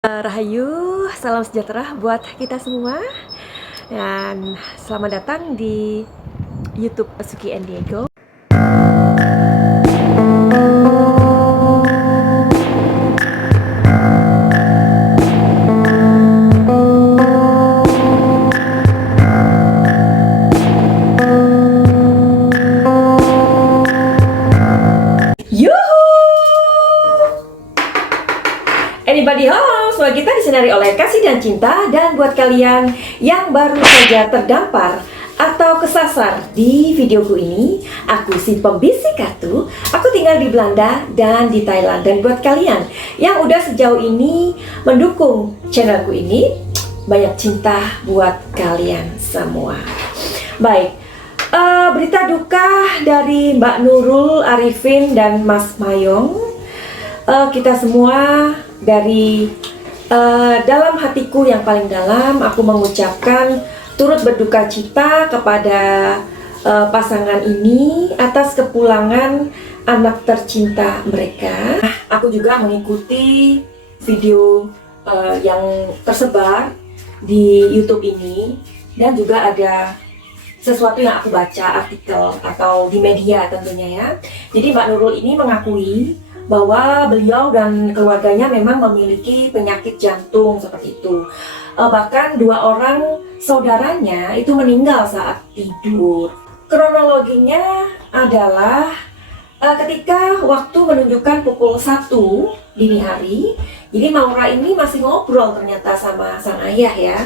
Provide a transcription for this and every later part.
Rahayu, salam sejahtera buat kita semua. Dan selamat datang di YouTube Suki and Diego. Anybody home? Semua kita disinari oleh kasih dan cinta. Dan buat kalian yang baru saja terdampar atau kesasar di videoku ini, aku si pembisik kartu. Aku tinggal di Belanda dan di Thailand. Dan buat kalian yang udah sejauh ini mendukung channelku ini, banyak cinta buat kalian semua. Baik, berita duka dari Mbak Nurul Arifin dan Mas Mayong. Kita semua dari dalam hatiku yang paling dalam, aku mengucapkan turut berduka cita kepada pasangan ini atas kepulangan anak tercinta mereka. Aku juga mengikuti video yang tersebar di YouTube ini, dan juga ada sesuatu yang aku baca, artikel atau di media tentunya ya. Jadi Mbak Nurul ini mengakui bahwa beliau dan keluarganya memang memiliki penyakit jantung seperti itu. Bahkan 2 orang saudaranya itu meninggal saat tidur. Kronologinya adalah ketika waktu menunjukkan pukul 1 dini hari, jadi Maura ini masih ngobrol ternyata sama sang ayah ya,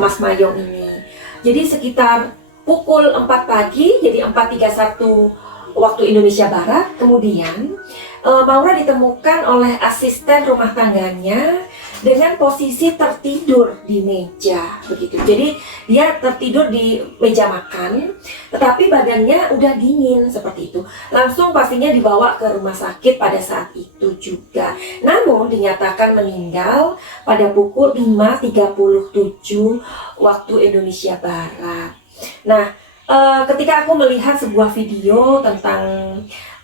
Mas Mayong ini. Jadi sekitar pukul 4 pagi, jadi 4.31 waktu Indonesia Barat, kemudian Maura ditemukan oleh asisten rumah tangganya dengan posisi tertidur di meja begitu. Jadi dia tertidur di meja makan, tetapi badannya udah dingin seperti itu. Langsung pastinya dibawa ke rumah sakit pada saat itu juga. Namun dinyatakan meninggal pada pukul 5.37 waktu Indonesia Barat. Nah, ketika aku melihat sebuah video tentang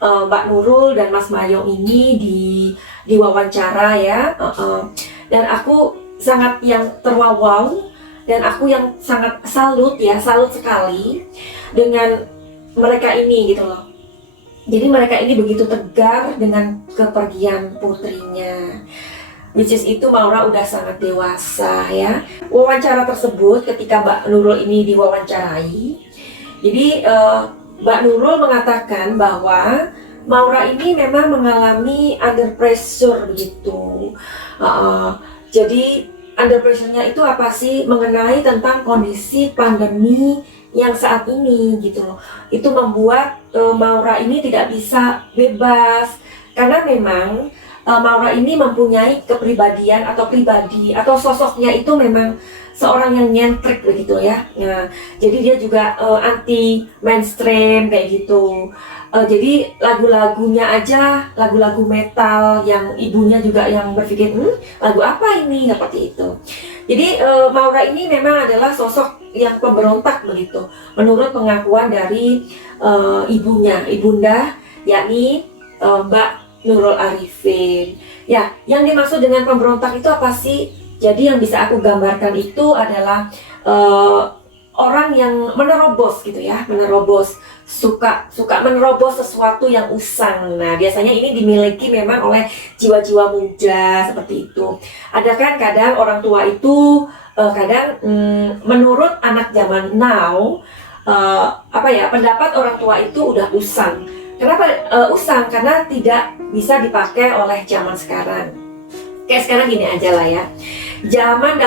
Mbak Nurul dan Mas Mayong ini di wawancara ya, dan aku sangat yang terwawaw, dan aku yang sangat salut sekali dengan mereka ini gitu loh. Jadi mereka ini begitu tegar dengan kepergian putrinya, which is itu Maura udah sangat dewasa ya. Wawancara tersebut ketika Mbak Nurul ini diwawancarai, jadi Mbak Nurul mengatakan bahwa Maura ini memang mengalami under pressure begitu. Jadi under pressure-nya itu apa sih? Mengenai tentang kondisi pandemi yang saat ini gitu loh. Itu membuat Maura ini tidak bisa bebas, karena memang Maura ini mempunyai kepribadian atau pribadi atau sosoknya itu memang seorang yang nyentrik begitu ya. Nah, jadi dia juga anti mainstream kayak gitu. Jadi lagu-lagunya aja lagu-lagu metal yang ibunya juga yang berpikir lagu apa ini seperti itu. Jadi Maura ini memang adalah sosok yang pemberontak begitu, menurut pengakuan dari ibunya, ibunda, yakni Mbak Nurul Arifin. Ya, yang dimaksud dengan pemberontak itu apa sih? Jadi yang bisa aku gambarkan itu adalah orang yang menerobos gitu ya, suka menerobos sesuatu yang usang. Nah, biasanya ini dimiliki memang oleh jiwa-jiwa muda seperti itu. Ada kan kadang orang tua itu kadang menurut anak zaman now, pendapat orang tua itu udah usang. Kenapa usang? Karena tidak bisa dipakai oleh zaman sekarang. Kayak sekarang gini aja lah ya. Zaman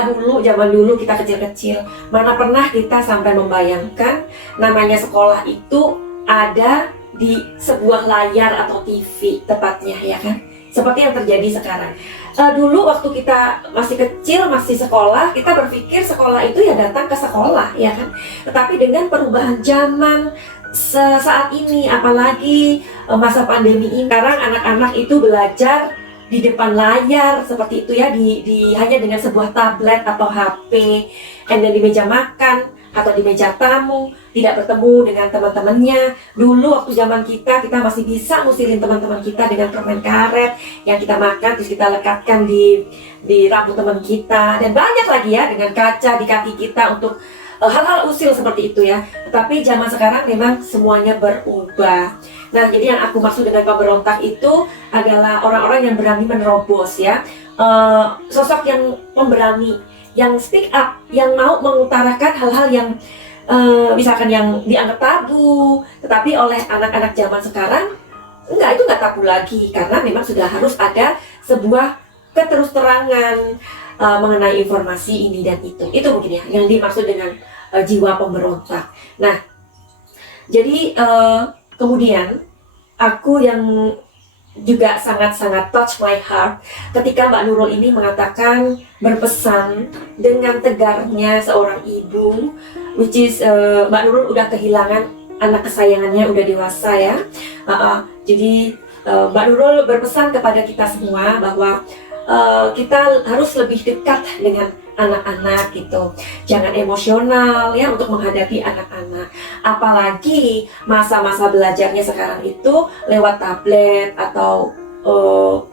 dulu kita kecil-kecil, mana pernah kita sampai membayangkan namanya sekolah itu ada di sebuah layar atau TV tepatnya ya kan? Seperti yang terjadi sekarang. Dulu waktu kita masih kecil, masih sekolah, kita berpikir sekolah itu ya datang ke sekolah ya kan? Tetapi dengan perubahan zaman saat ini, apalagi masa pandemi ini, sekarang anak-anak itu belajar di depan layar seperti itu ya, hanya dengan sebuah tablet atau HP, dan di meja makan atau di meja tamu, tidak bertemu dengan teman-temannya. Dulu waktu zaman kita masih bisa ngusilin teman-teman kita dengan permen karet yang kita makan terus kita lekatkan di rambut teman kita, dan banyak lagi ya, dengan kaca di kaki kita untuk hal-hal usil seperti itu ya. Tetapi zaman sekarang memang semuanya berubah. Nah, jadi yang aku maksud dengan pemberontak itu adalah orang-orang yang berani menerobos ya. Sosok yang pemberani, yang speak up, yang mau mengutarakan hal-hal yang misalkan yang dianggap tabu, tetapi oleh anak-anak zaman sekarang itu nggak tabu lagi, karena memang sudah harus ada sebuah keterus-terangan mengenai informasi ini dan itu. Itu mungkin ya yang dimaksud dengan jiwa pemberontak. Nah, jadi kemudian aku yang juga sangat-sangat touch my heart ketika Mbak Nurul ini mengatakan, berpesan dengan tegarnya seorang ibu, which is Mbak Nurul udah kehilangan anak kesayangannya, udah dewasa ya. Jadi Mbak Nurul berpesan kepada kita semua bahwa kita harus lebih dekat dengan anak-anak gitu. Jangan emosional ya untuk menghadapi anak-anak. Apalagi masa-masa belajarnya sekarang itu lewat tablet atau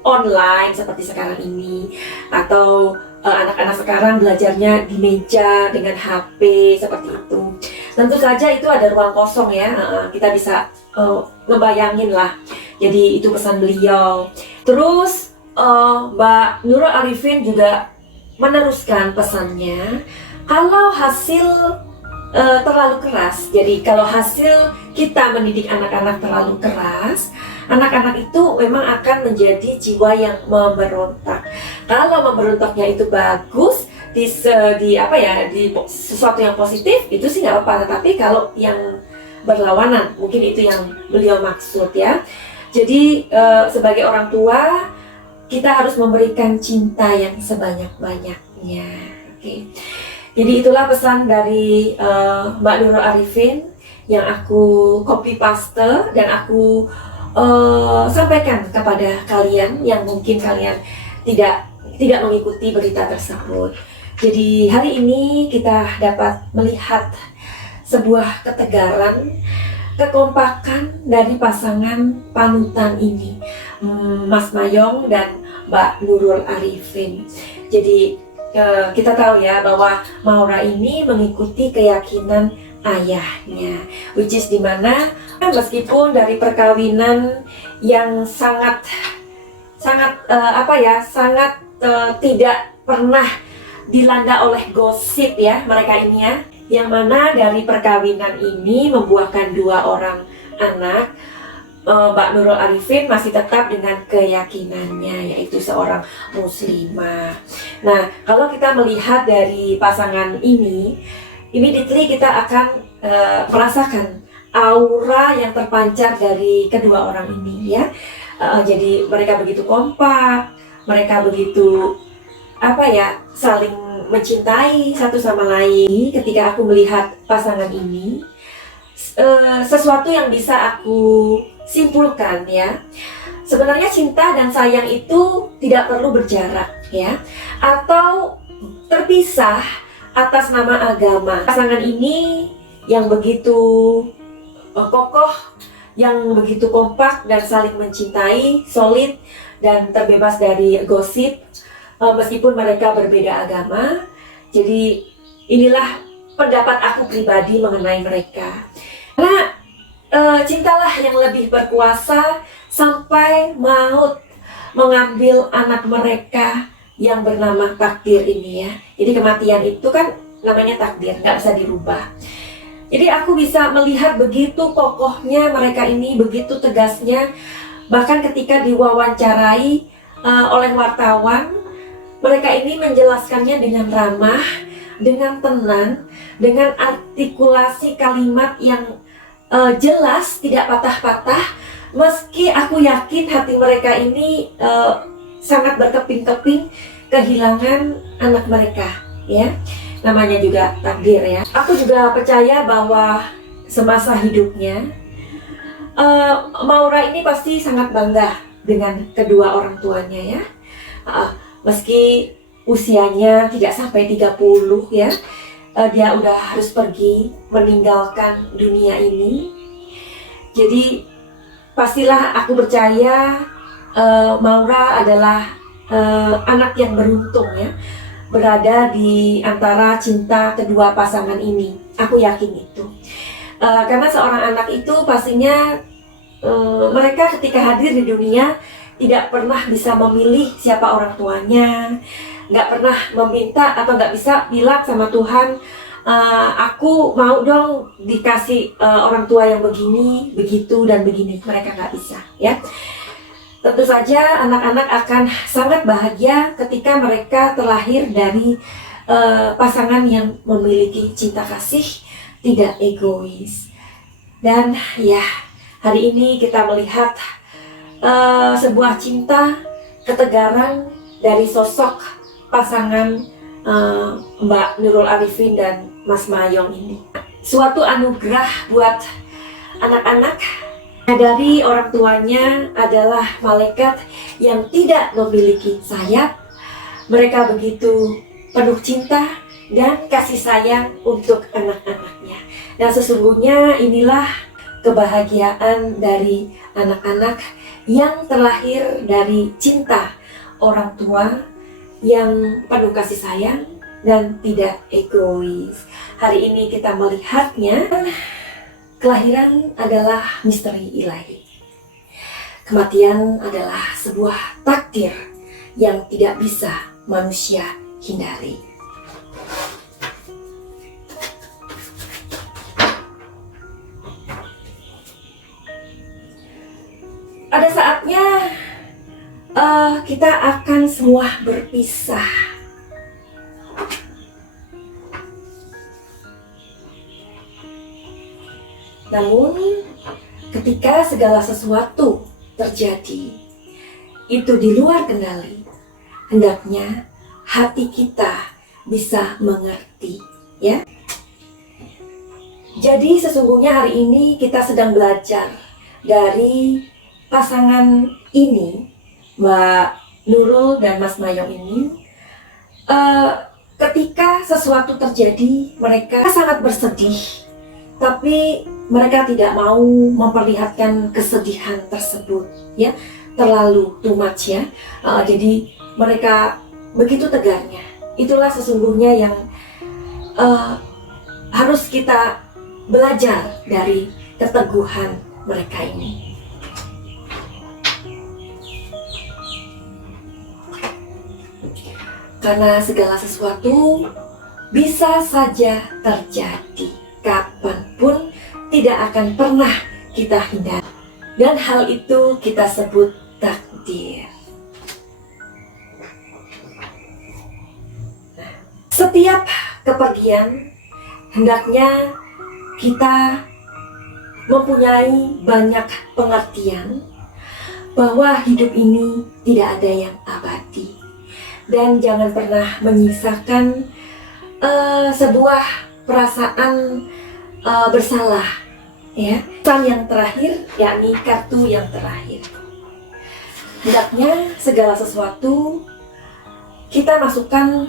online seperti sekarang ini, atau anak-anak sekarang belajarnya di meja dengan HP seperti itu. Tentu saja itu ada ruang kosong ya. Kita bisa ngebayangin lah. Jadi itu pesan beliau. Terus Mbak Nurul Arifin juga meneruskan pesannya, kalau hasil terlalu keras, jadi kalau hasil kita mendidik anak-anak terlalu keras, anak-anak itu memang akan menjadi jiwa yang memberontak. Kalau memberontaknya itu bagus, di sesuatu yang positif, itu sih nggak apa-apa. Tetapi kalau yang berlawanan, mungkin itu yang beliau maksud ya. Jadi sebagai orang tua, kita harus memberikan cinta yang sebanyak-banyaknya. Oke. Jadi itulah pesan dari Mbak Nurul Arifin yang aku copy paste dan aku sampaikan kepada kalian yang mungkin kalian tidak mengikuti berita tersebut. Jadi hari ini kita dapat melihat sebuah ketegaran, kekompakan dari pasangan panutan ini, Mas Mayong dan Mbak Nurul Arifin. Jadi kita tahu ya bahwa Maura ini mengikuti keyakinan ayahnya, which is dimana meskipun dari perkawinan yang sangat tidak pernah dilanda oleh gosip ya mereka ini ya, yang mana dari perkawinan ini membuahkan 2 orang anak, Mbak Nurul Arifin masih tetap dengan keyakinannya, yaitu seorang muslimah. Nah, kalau kita melihat dari pasangan ini, immediately kita akan merasakan aura yang terpancar dari kedua orang ini ya. Jadi mereka begitu kompak, mereka begitu saling mencintai satu sama lain. Ketika aku melihat pasangan ini, sesuatu yang bisa aku simpulkan ya, sebenarnya cinta dan sayang itu tidak perlu berjarak ya, atau terpisah atas nama agama. Pasangan ini yang begitu kokoh, yang begitu kompak dan saling mencintai, solid dan terbebas dari gosip, meskipun mereka berbeda agama. Jadi inilah pendapat aku pribadi mengenai mereka. Karena cintalah yang lebih berkuasa sampai maut mengambil anak mereka yang bernama takdir ini ya. Jadi kematian itu kan namanya takdir, nggak bisa dirubah. Jadi aku bisa melihat begitu kokohnya mereka ini, begitu tegasnya. Bahkan ketika diwawancarai oleh wartawan, mereka ini menjelaskannya dengan ramah, dengan tenang, dengan artikulasi kalimat yang jelas, tidak patah-patah. Meski aku yakin hati mereka ini sangat berkeping-keping kehilangan anak mereka, ya. Namanya juga takdir ya. Aku juga percaya bahwa semasa hidupnya Maura ini pasti sangat bangga dengan kedua orang tuanya ya. Meski usianya tidak sampai 30 ya, dia udah harus pergi meninggalkan dunia ini. Jadi pastilah aku percaya Maura adalah anak yang beruntung ya, berada di antara cinta kedua pasangan ini. Aku yakin itu. Karena seorang anak itu pastinya mereka ketika hadir di dunia tidak pernah bisa memilih siapa orang tuanya, nggak pernah meminta atau nggak bisa bilang sama Tuhan, aku mau dong dikasih orang tua yang begini, begitu dan begini. Mereka nggak bisa ya. Tentu saja anak-anak akan sangat bahagia ketika mereka terlahir dari pasangan yang memiliki cinta kasih, tidak egois. Dan ya, hari ini kita melihat sebuah cinta ketegaran dari sosok pasangan Mbak Nurul Arifin dan Mas Mayong ini. Suatu anugerah buat anak-anak. Dari orang tuanya adalah malaikat yang tidak memiliki sayap. Mereka begitu penuh cinta dan kasih sayang untuk anak-anaknya. Dan sesungguhnya inilah kebahagiaan dari anak-anak yang terlahir dari cinta orang tua yang penuh kasih sayang dan tidak egois. Hari ini kita melihatnya, kelahiran adalah misteri ilahi. Kematian adalah sebuah takdir yang tidak bisa manusia hindari. Ada saatnya kita akan semua berpisah. Namun ketika segala sesuatu terjadi, itu di luar kendali, hendaknya hati kita bisa mengerti, ya. Jadi sesungguhnya hari ini kita sedang belajar dari pasangan ini, Mbak Nurul dan Mas Mayong ini. Ketika sesuatu terjadi, mereka sangat bersedih, tapi mereka tidak mau memperlihatkan kesedihan tersebut, ya, terlalu too much ya. Jadi mereka begitu tegarnya. Itulah sesungguhnya yang harus kita belajar dari keteguhan mereka ini. Karena segala sesuatu bisa saja terjadi kapanpun, tidak akan pernah kita hindari. Dan hal itu kita sebut takdir. Setiap kepergian hendaknya kita mempunyai banyak pengertian bahwa hidup ini tidak ada yang abadi. Dan jangan pernah menyisakan sebuah perasaan bersalah, ya. Pesan yang terakhir, yakni kartu yang terakhir. Hendaknya segala sesuatu kita masukkan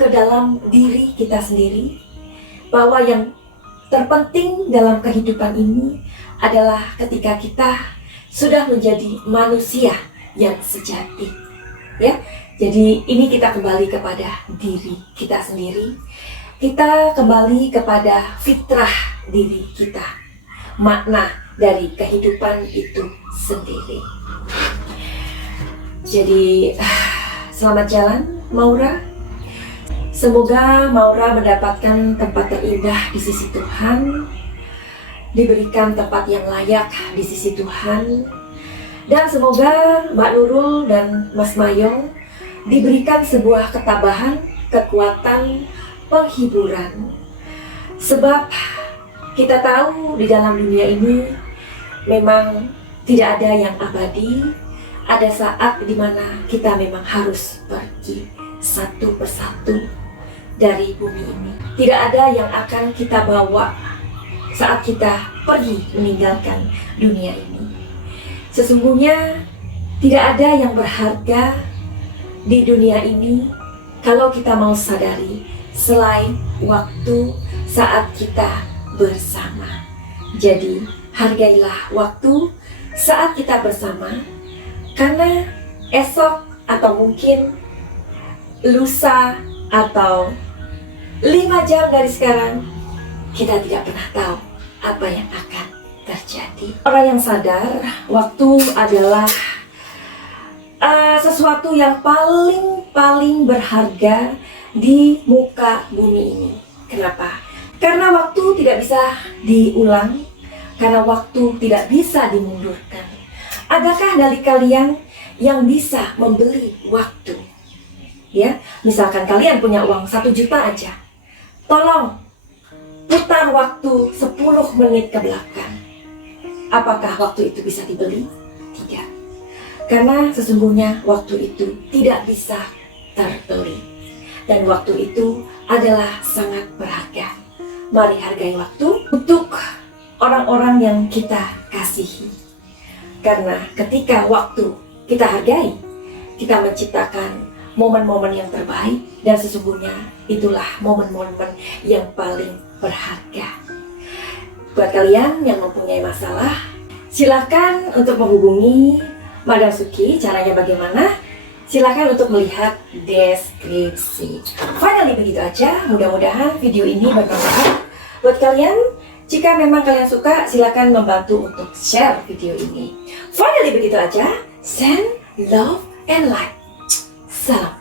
ke dalam diri kita sendiri, bahwa yang terpenting dalam kehidupan ini adalah ketika kita sudah menjadi manusia yang sejati, ya. Jadi ini kita kembali kepada diri kita sendiri. Kita kembali kepada fitrah diri kita, makna dari kehidupan itu sendiri. Jadi selamat jalan Maura. Semoga Maura mendapatkan tempat terindah di sisi Tuhan, diberikan tempat yang layak di sisi Tuhan, dan semoga Mbak Nurul dan Mas Mayong diberikan sebuah ketabahan, kekuatan, penghiburan. Sebab kita tahu di dalam dunia ini memang tidak ada yang abadi. Ada saat dimana kita memang harus pergi satu persatu dari bumi ini. Tidak ada yang akan kita bawa saat kita pergi meninggalkan dunia ini. Sesungguhnya tidak ada yang berharga di dunia ini kalau kita mau sadari selain waktu saat kita bersama. Jadi, hargailah waktu saat kita bersama, karena esok atau mungkin lusa atau 5 jam dari sekarang, kita tidak pernah tahu apa yang akan terjadi. Orang yang sadar, waktu adalah sesuatu yang paling berharga di muka bumi ini. Kenapa? Karena waktu tidak bisa diulang, karena waktu tidak bisa dimundurkan. Adakah dari kalian yang bisa membeli waktu? Ya, misalkan kalian punya uang 1 juta aja, tolong putar waktu 10 menit ke belakang. Apakah waktu itu bisa dibeli? Tidak. Karena sesungguhnya waktu itu tidak bisa terbeli. Dan waktu itu adalah sangat berharga. Mari hargai waktu untuk orang-orang yang kita kasihi. Karena ketika waktu kita hargai, kita menciptakan momen-momen yang terbaik, dan sesungguhnya itulah momen-momen yang paling berharga. Buat kalian yang mempunyai masalah, silakan untuk menghubungi Madam Suki. Caranya bagaimana? Silakan untuk melihat deskripsi. Finally, begitu aja. Mudah-mudahan video ini bermanfaat buat kalian. Jika memang kalian suka, silakan membantu untuk share video ini. Finally, begitu aja. Send love and light. Salam.